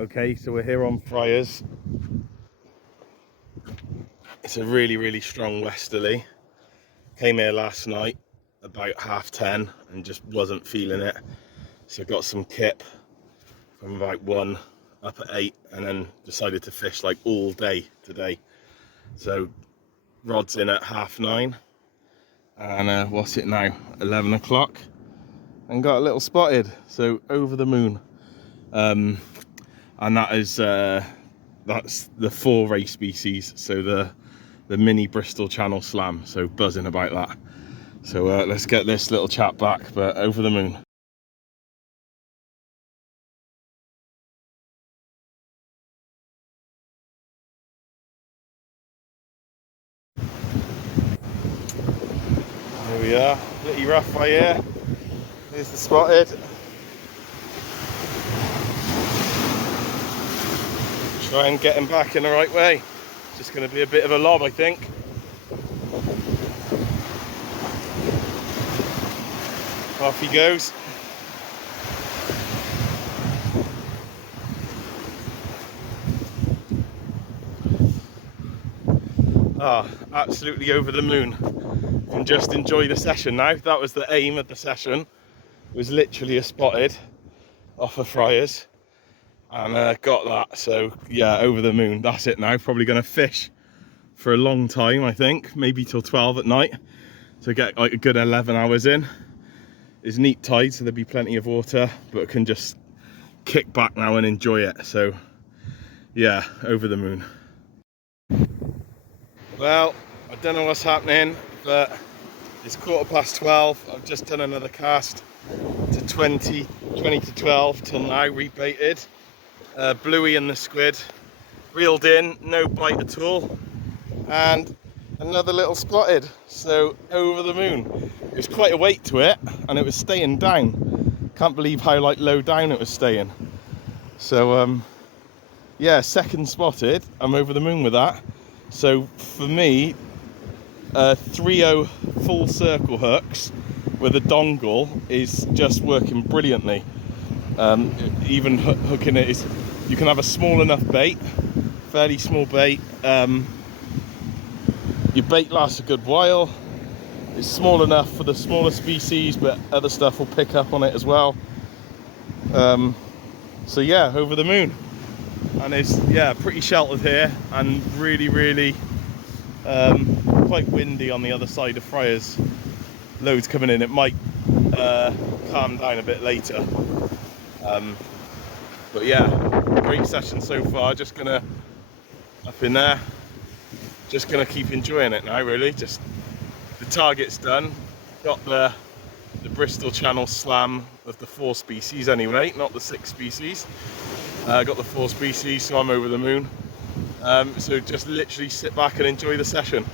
Okay, so we're here on Friars. It's a really strong westerly. Came here last night about 10:30 and just wasn't feeling it. So got some kip from about 1 up at 8 and then decided to fish like all day today. So rod's in at 9:30 and what's it now, 11 o'clock, and got a little spotted, so over the moon. And that is that's the 4 ray species, so the mini Bristol Channel Slam, so buzzing about that. So let's get this little chap back, but over the moon. Here we are, pretty rough right here. Here's the spotted. Try and get him back in the right way. Just going to be a bit of a lob, I think. Off he goes. Ah, absolutely over the moon. You can just enjoy the session now. That was the aim of the session. It was literally a spotted off of Friars. And got that, so yeah, over the moon. That's it now. Probably going to fish for a long time, I think, maybe till 12 at night, so get like a good 11 hours in. It's neap tide, so there'll be plenty of water, but can just kick back now and enjoy it. So yeah, over the moon. Well, I don't know what's happening, but it's 12:15. I've just done another cast to 20 to 12 till now, rebaited. Bluey and the squid, reeled in, no bite at all, and another little spotted, so over the moon. It was quite a weight to it, and it was staying down. Can't believe how like low down it was staying. So yeah, second spotted, I'm over the moon with that. So for me, 3/0 full circle hooks with a dongle is just working brilliantly. Even hooking it is, you can have a small enough bait, fairly small bait. Your bait lasts a good while. It's small enough for the smaller species, but other stuff will pick up on it as well. So yeah, over the moon. And it's, yeah, pretty sheltered here, and really quite windy on the other side of Friars. Loads coming in. It might calm down a bit later. But yeah, great session so far. Just gonna, up in there, just gonna keep enjoying it now, really. Just the target's done. Got the Bristol Channel Slam of the 4 species anyway, not the 6 species. Got the 4 species, so I'm over the moon. So just literally sit back and enjoy the session.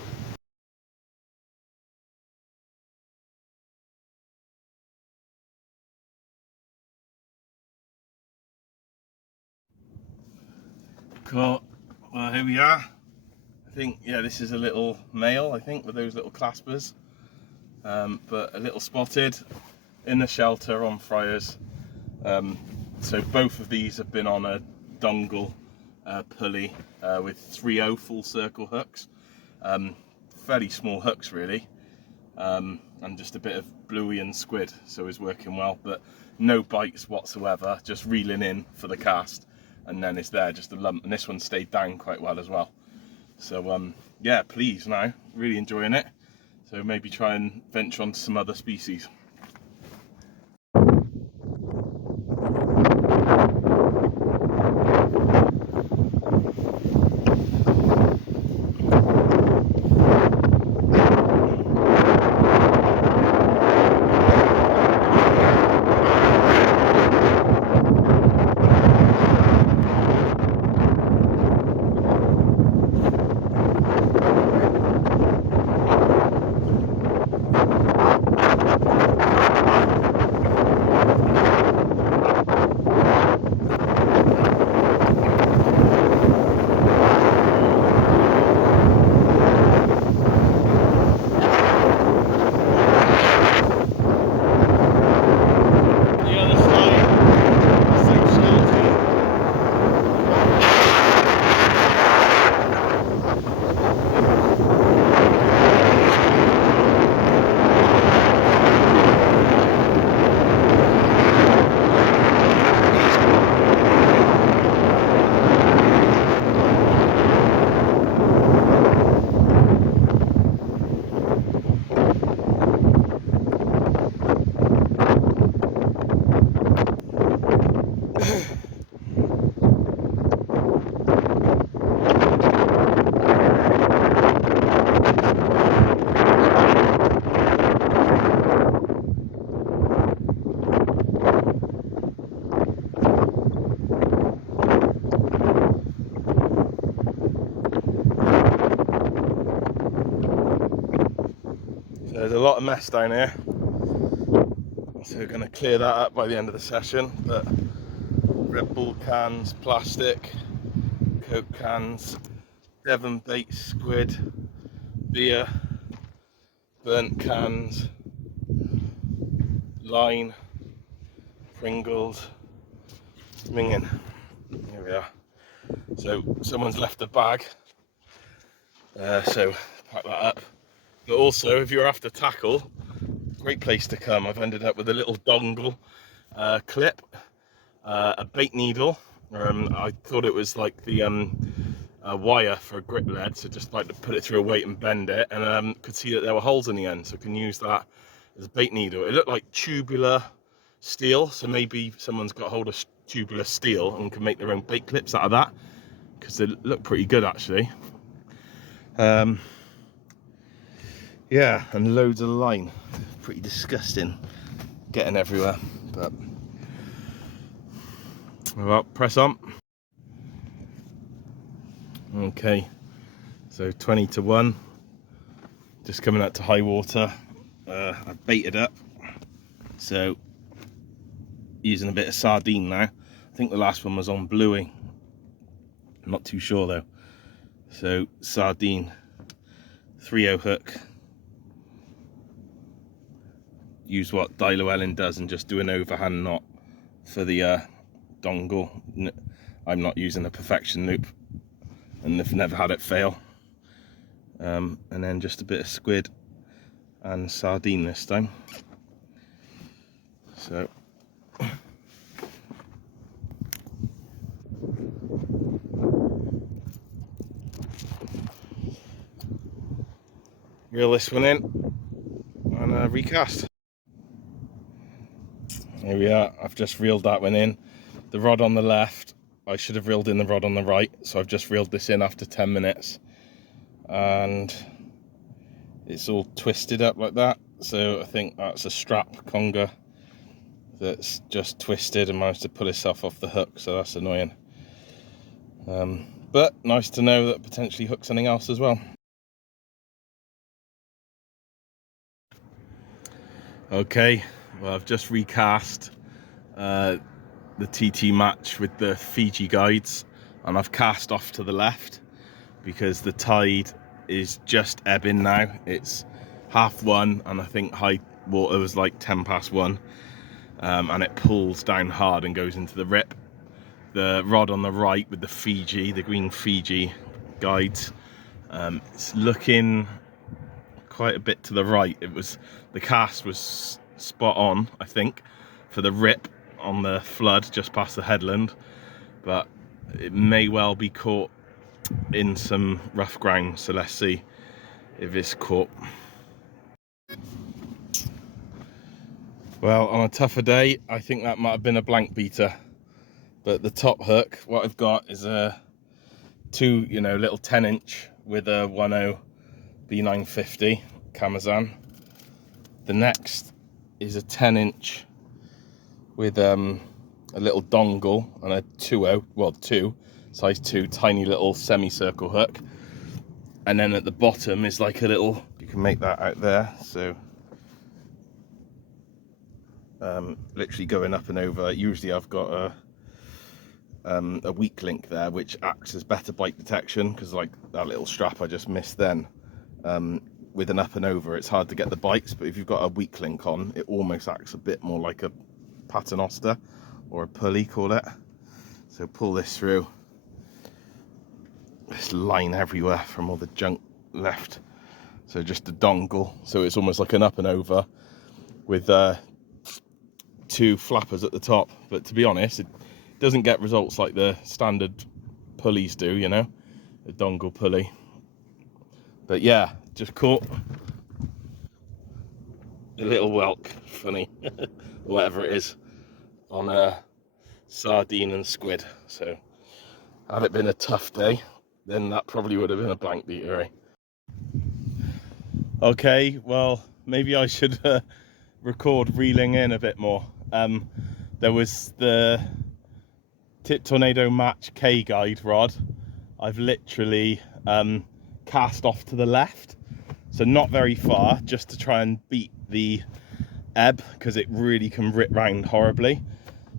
Cool. Well, here we are. I think, yeah, this is a little male, I think, with those little claspers. But a little spotted in the shelter on Friars. So both of these have been on a dongle pulley with 3/0 full circle hooks. Fairly small hooks, really. And just a bit of bluey and squid, so it's working well, but no bites whatsoever, just reeling in for the cast, and then it's there, just a lump, and this one stayed down quite well as well. So yeah, pleased now, really enjoying it. So maybe try and venture onto some other species. lot of mess down here, so we're going to clear that up by the end of the session. But Red Bull cans, plastic, Coke cans, Devon bait squid, beer, burnt cans, line, Pringles, minging. Here we are. So someone's left a bag, so pack that up. But also, if you're after tackle, great place to come. I've ended up with a little dongle clip, a bait needle. I thought it was like the wire for a grip lead, so just like to put it through a weight and bend it, and could see that there were holes in the end, so I can use that as a bait needle. It looked like tubular steel, so maybe someone's got hold of tubular steel and can make their own bait clips out of that, because they look pretty good actually. Yeah, and loads of line. Pretty disgusting getting everywhere, but well, press on. Okay, so 20 to 1, just coming out to high water. I've baited up, so using a bit of sardine now. I think the last one was on bluey, I'm not too sure though. So sardine, 3/0 hook. Use what Llewellyn does and just do an overhand knot for the dongle. I'm not using a perfection loop, and I've never had it fail. And then just a bit of squid and sardine this time. So reel this one in and recast. Here we are. I've just reeled that one in. The rod on the left, I should have reeled in the rod on the right, so I've just reeled this in after 10 minutes, and it's all twisted up like that. So I think that's a strap conger that's just twisted and managed to pull itself off the hook, so that's annoying. But nice to know that potentially hook something else as well. Okay, well, I've just recast the TT match with the Fiji guides, and I've cast off to the left because the tide is just ebbing now. It's 1:30, and I think high water was like 1:10, and it pulls down hard and goes into the rip. The rod on the right with the Fiji, the green Fiji guides, it's looking quite a bit to the right. The cast was spot on, I think, for the rip on the flood just past the headland, but it may well be caught in some rough ground, so let's see if it's caught. Well, on a tougher day, I think that might have been a blank beater, but the top hook, what I've got is a little 10-inch with a 1/0 B950 Camazan. The next is a 10-inch with a little dongle and a 2/0, size 2, tiny little semicircle hook. And then at the bottom is like a little, you can make that out there, so literally going up and over. Usually I've got a weak link there which acts as better bite detection, because like that little strap I just missed then, with an up and over it's hard to get the bites, but if you've got a weak link on, it almost acts a bit more like a paternoster or a pulley, call it. So pull this through. This line everywhere from all the junk left. So just a dongle, so it's almost like an up and over with 2 flappers at the top. But to be honest, it doesn't get results like the standard pulleys do, you know, a dongle pulley. But yeah, just caught a little whelk, funny, whatever it is, on a sardine and squid. So had it been a tough day, then that probably would have been a blank beater, eh? Okay, well, maybe I should record reeling in a bit more. There was the Tip Tornado Match K guide rod. I've literally cast off to the left, so not very far, just to try and beat the ebb, because it really can rip round horribly,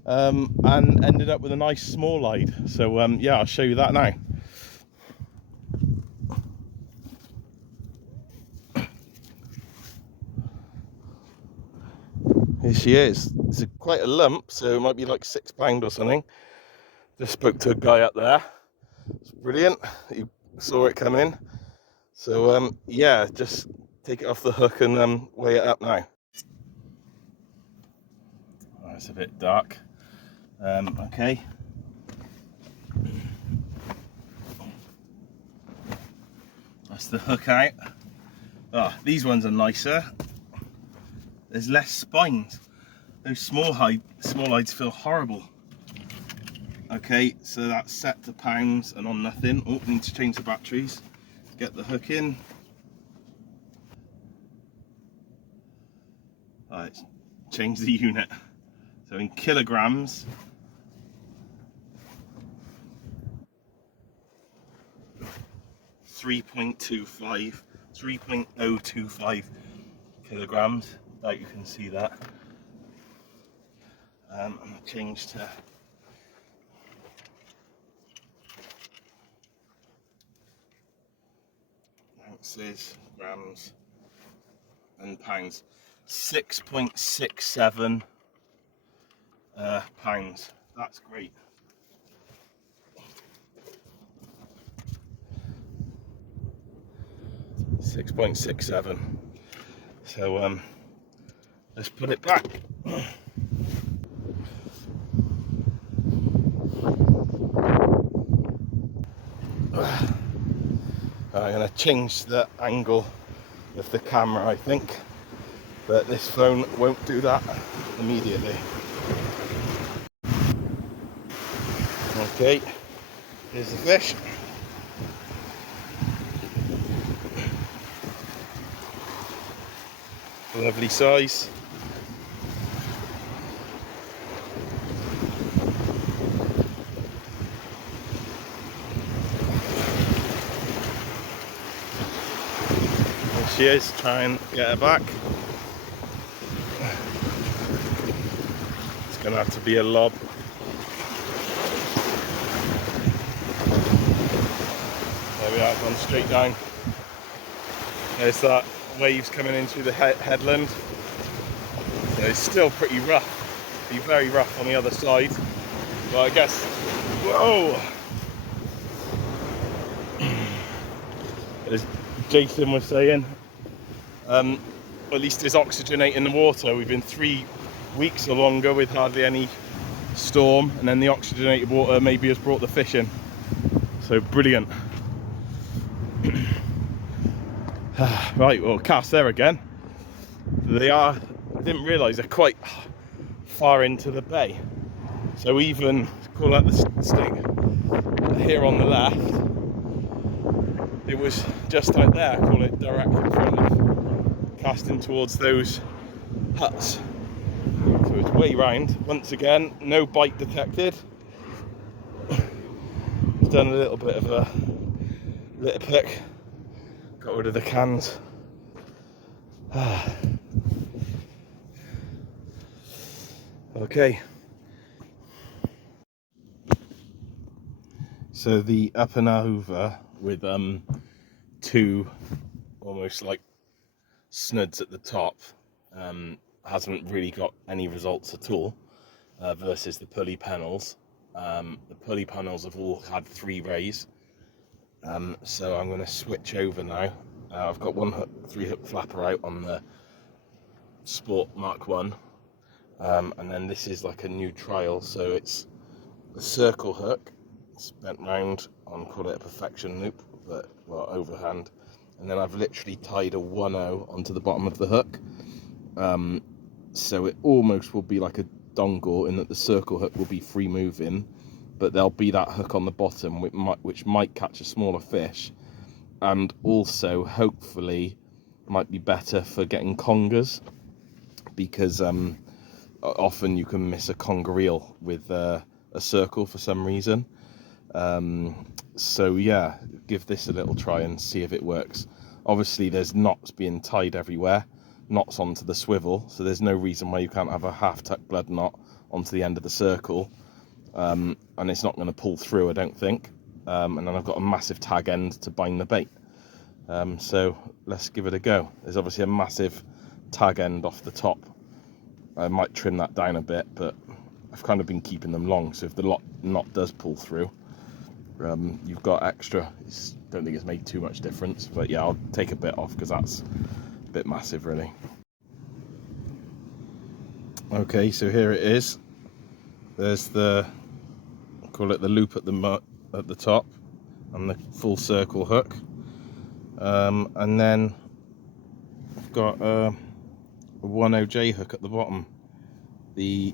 and ended up with a nice small eyed. So yeah, I'll show you that now. Here she is. It's quite a lump, so it might be like £6 or something. Just spoke to a guy up there. It's brilliant. He saw it come in. So yeah, just take it off the hook and weigh it up now. Oh, it's a bit dark. Okay. That's the hook out. Ah, these ones are nicer. There's less spines. Those small hides feel horrible. Okay, so that's set to pounds and on nothing. Oh, need to change the batteries. Get the hook in. Alright, change the unit. So in kilograms, 3.025 kilograms. Like you can see that. I'm going to change to ounces, grams, and pounds. 6.67 pounds. That's great. $6.67. So let's put it back. I'm going to change the angle of the camera, I think, but this phone won't do that immediately. Okay, here's the fish. Lovely size. There she is, try and get her back. It's gonna have to be a lob. There we are, gone straight down. There's that waves coming in through the headland. So it's still pretty rough. Be very rough on the other side. But I guess, whoa! As Jason was saying, at least it's oxygenating the water. We've been 3 weeks or longer with hardly any storm, and then the oxygenated water maybe has brought the fish in. So brilliant. Right, well, cast there again. They are, I didn't realise they're quite far into the bay. So even, call out the stick here on the left, it was just out there, call it direct in front of, casting towards those huts. So it's way round. Once again, no bite detected. Done a little bit of a litter pick. Got rid of the cans. Okay. So the up and over with two almost like snuds at the top hasn't really got any results at all versus the pulley panels. The pulley panels have all had 3 rays. So I'm going to switch over now. I've got 3-hook flapper out on the Sport Mark 1, and then this is like a new trial, so it's a circle hook. It's bent round on, call it a perfection loop, but well, overhand, and then I've literally tied a 1/0 onto the bottom of the hook, so it almost will be like a dongle in that the circle hook will be free moving, but there'll be that hook on the bottom which might catch a smaller fish, and also hopefully might be better for getting congers, because often you can miss a conger reel with a circle for some reason. So yeah, give this a little try and see if it works. Obviously there's knots being tied everywhere, knots onto the swivel, so there's no reason why you can't have a half tuck blood knot onto the end of the circle, and it's not going to pull through, I don't think. And then I've got a massive tag end to bind the bait. So let's give it a go. There's obviously a massive tag end off the top. I might trim that down a bit, but I've kind of been keeping them long, so if the knot does pull through, you've got extra. Don't think it's made too much difference, but yeah, I'll take a bit off because that's a bit massive really. Okay, so here it is. There's the, call it the loop at the top, and the full circle hook, and then I've got a 10J hook at the bottom. The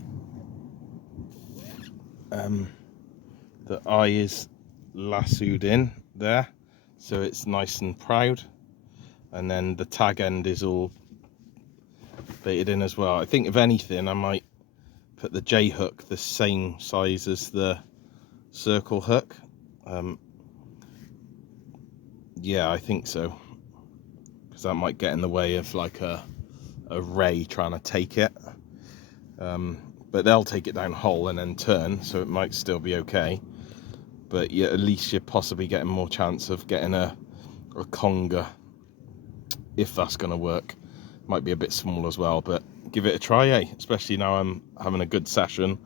eye is lassoed in there, so it's nice and proud, and then the tag end is all baited in as well. I think if anything I might put the J hook the same size as the circle hook. Yeah, I think so, because that might get in the way of like a ray trying to take it, but they'll take it down whole and then turn, so it might still be okay. But yeah, at least you're possibly getting more chance of getting a conger, if that's going to work. Might be a bit small as well, but give it a try, eh? Especially now I'm having a good session,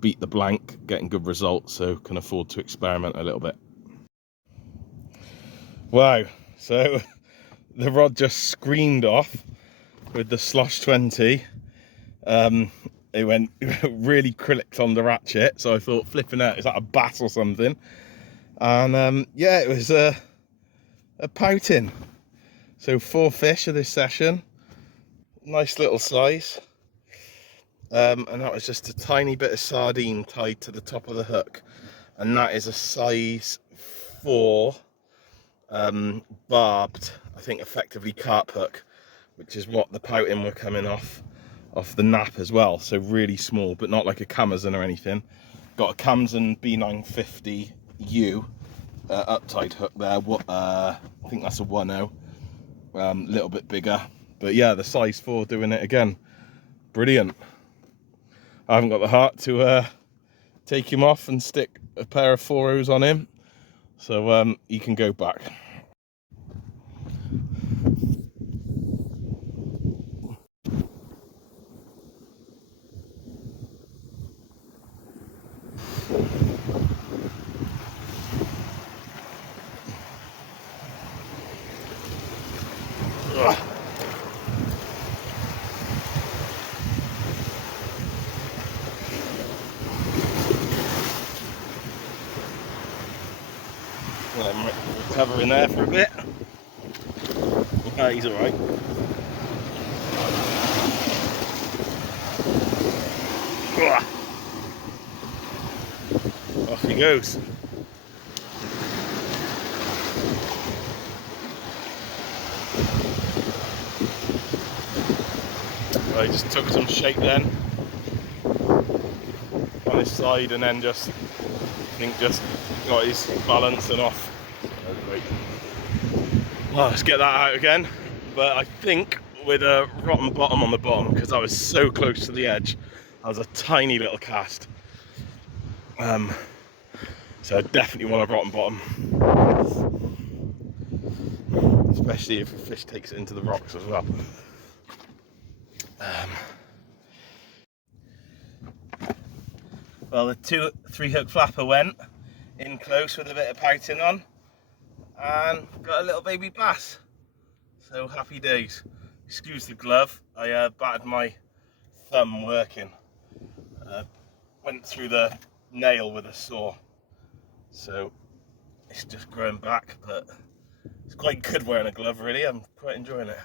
beat the blank, getting good results, so can afford to experiment a little bit. Wow, so the rod just screamed off with the slosh 20. It went really clicked on the ratchet, so I thought, flipping out, is that a bass or something? And yeah, it was a pouting. So 4 fish of this session, nice little size, and that was just a tiny bit of sardine tied to the top of the hook, and that is a size 4 barbed, I think effectively carp hook, which is what the pouting were coming off the Neap as well. So really small, but not like a Camazon or anything. Got a Camazon B950U uptied hook there. I think that's a 1.0, little bit bigger, but yeah, the size 4 doing it again. Brilliant. I haven't got the heart to take him off and stick a pair of 4.0s on him, so he can go back. Recover in there for a bit. Yeah, he's alright. Off he goes. I just took some shape then on his side, and then just got his balance and off. Well, let's get that out again, but I think with a rotten bottom on the bottom, because I was so close to the edge. That was a tiny little cast, so I definitely want a rotten bottom, especially if a fish takes it into the rocks as well. Well, the 2-3 hook flapper went in close with a bit of pouting on, and got a little baby bass, so happy days. Excuse the glove, I battered my thumb working, went through the nail with a saw, so it's just growing back, but it's quite good wearing a glove really. I'm quite enjoying it.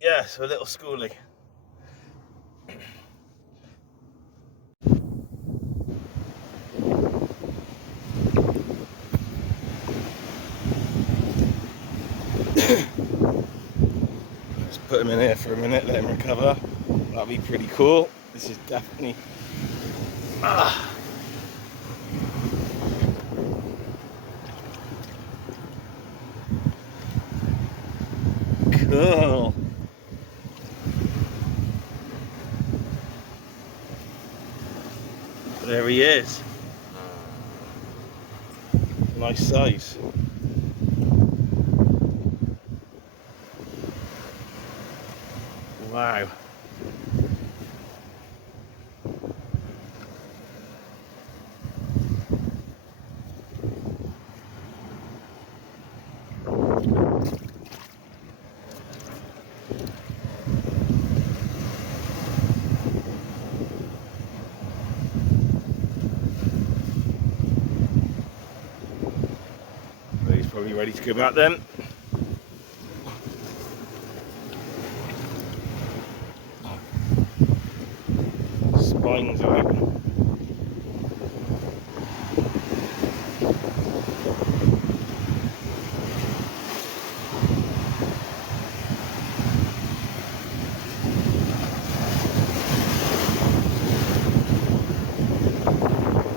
Yeah, so a little schoolie. Let's put him in here for a minute, let him recover. That'll be pretty cool. This is definitely There he is. Nice size. Wow. He's probably ready to go back then. Spines out.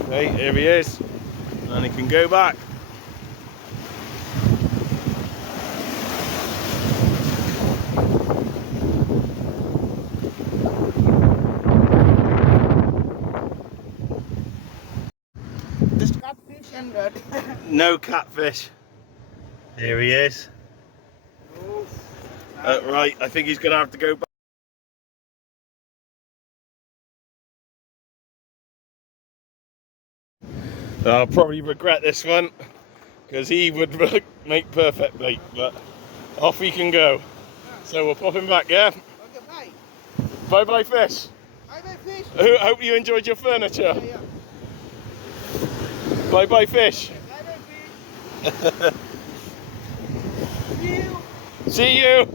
Okay, here he is, and he can go back. Just catfish and No catfish. Here he is. Right, I think he's going to have to go back. I'll probably regret this one, because he would make perfect bait, but off he can go. So we'll pop him back, yeah? Okay, bye. Bye bye fish. Bye bye fish. Hope you enjoyed your furniture. Yeah, yeah. Bye bye fish. Bye bye fish. See you. See you.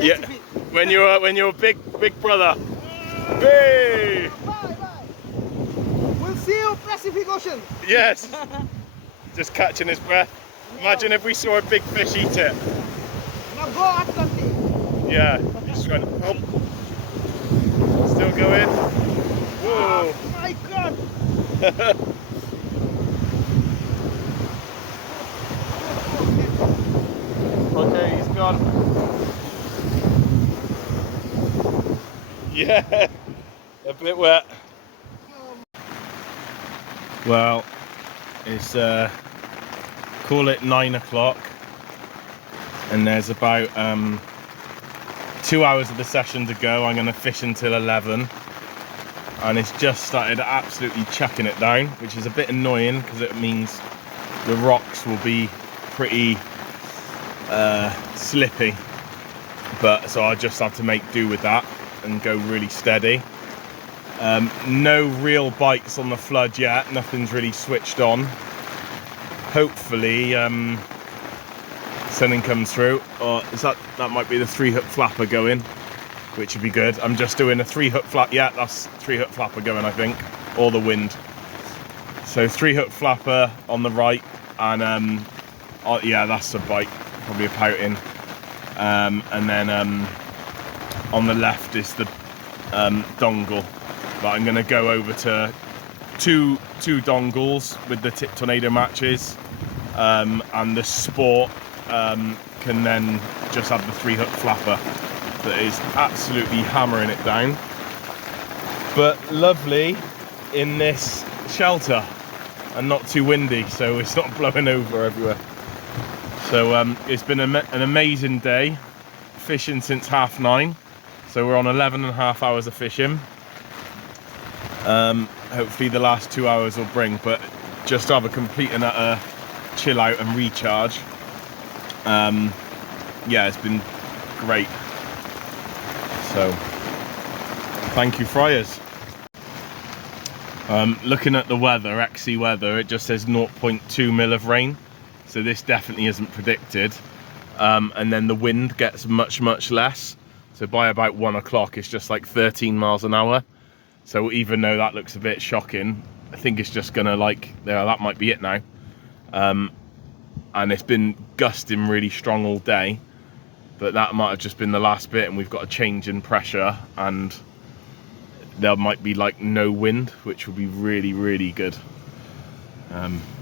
Yeah, when you're big brother. Hey! Bye bye. We'll see you Pacific Ocean. Yes. Just catching his breath. Imagine if we saw a big fish eat it. Now go Atlantic. Yeah. Just trying to pump. Still going. Whoa. Oh my God. Okay, he's gone. Yeah, a bit wet. Well, it's call it 9 o'clock, and there's about 2 hours of the session to go. I'm going to fish until 11, and it's just started absolutely chucking it down, which is a bit annoying because it means the rocks will be pretty slippy, but so I just have to make do with that and go really steady. No real bites on the flood yet, nothing's really switched on. Hopefully something comes through, or is that might be the 3-hook flapper going, which would be good. I'm just doing a 3-hook flap. Yeah, that's 3-hook flapper going, I think, or the wind. So 3-hook flapper on the right, and oh, yeah, that's a bite, probably a pouting, and then on the left is the dongle. But I'm going to go over to two dongles with the tip tornado matches, and the sport can then just have the 3-hook flapper that is absolutely hammering it down. But lovely in this shelter and not too windy, so it's not blowing over everywhere. So it's been an amazing day, fishing since 9:30. So we're on 11.5 hours of fishing. Hopefully the last 2 hours will bring, but just to have a complete and utter chill out and recharge. Yeah, it's been great. So thank you, Friars. Looking at the weather, XC weather, it just says 0.2 mil of rain, so this definitely isn't predicted. And then the wind gets much less, so by about 1 o'clock it's just like 13 miles an hour. So even though that looks a bit shocking, I think it's just gonna, like, yeah, that might be it now. And it's been gusting really strong all day, but that might have just been the last bit, and we've got a change in pressure, and there might be like no wind, which would be really good.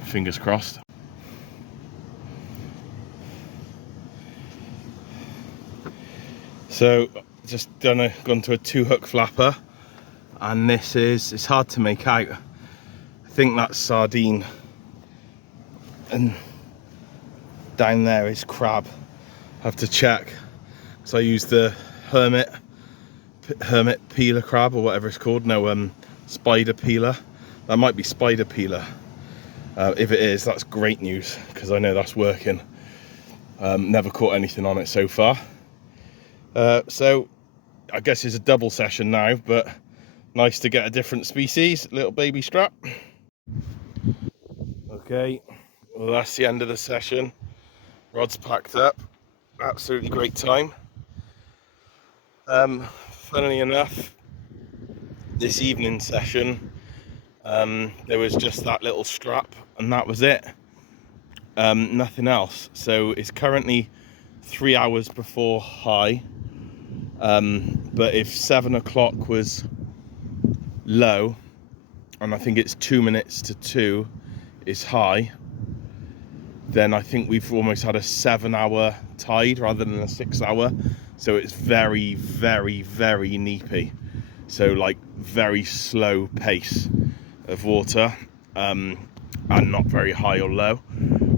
Fingers crossed. So just gone to a 2-hook flapper, and it's hard to make out. I think that's sardine, and down there is crab. I have to check. So I use the hermit peeler crab, or whatever it's called. No, spider peeler. That might be spider peeler. If it is, that's great news, because I know that's working. Never caught anything on it so far. So I guess it's a double session now, but nice to get a different species. Little baby strap. Okay, well, that's the end of the session. Rod's packed up. Absolutely great time. Funnily enough, this evening session, there was just that little strap, and that was it. Nothing else. So it's currently 3 hours before high. But if 7 o'clock was low, and I think it's 2 minutes to 2 is high, then I think we've almost had a 7-hour tide rather than a 6-hour. So it's very, very, very neapy. So like very slow pace of water, and not very high or low.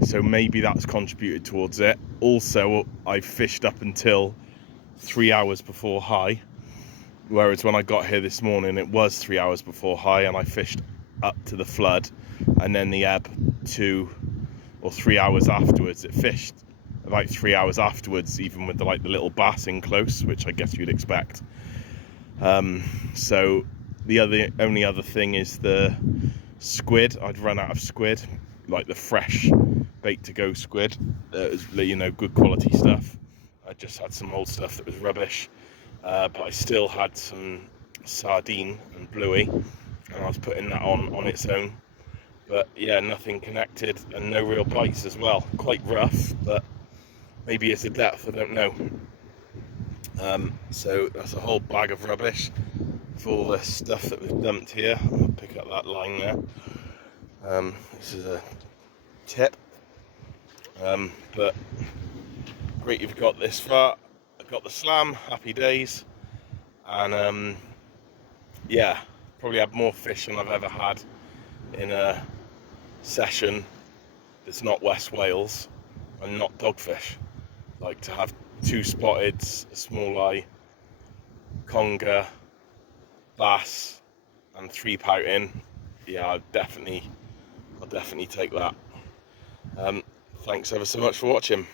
So maybe that's contributed towards it. Also, I fished up until 3 hours before high, whereas when I got here this morning it was 3 hours before high, and I fished up to the flood, and then the ebb 2 or 3 hours afterwards. It fished about 3 hours afterwards, even with the little bass in close, which I guess you'd expect. So the only other thing is the squid. I'd run out of squid, like the fresh bait to go squid. It was, good quality stuff. I just had some old stuff that was rubbish, but I still had some sardine and bluey, and I was putting that on its own. But yeah, nothing connected, and no real bites as well. Quite rough, but maybe it's the depth, I don't know. So that's a whole bag of rubbish for all the stuff that we've dumped here. I'll pick up that line there. This is a tip, but great you've got this far. I've got the slam, happy days, and yeah, probably had more fish than I've ever had in a session that's not West Wales and not dogfish. Like to have 2 spotteds, a small eye, conger, bass, and 3 pouting. Yeah, I'll definitely take that. Thanks ever so much for watching.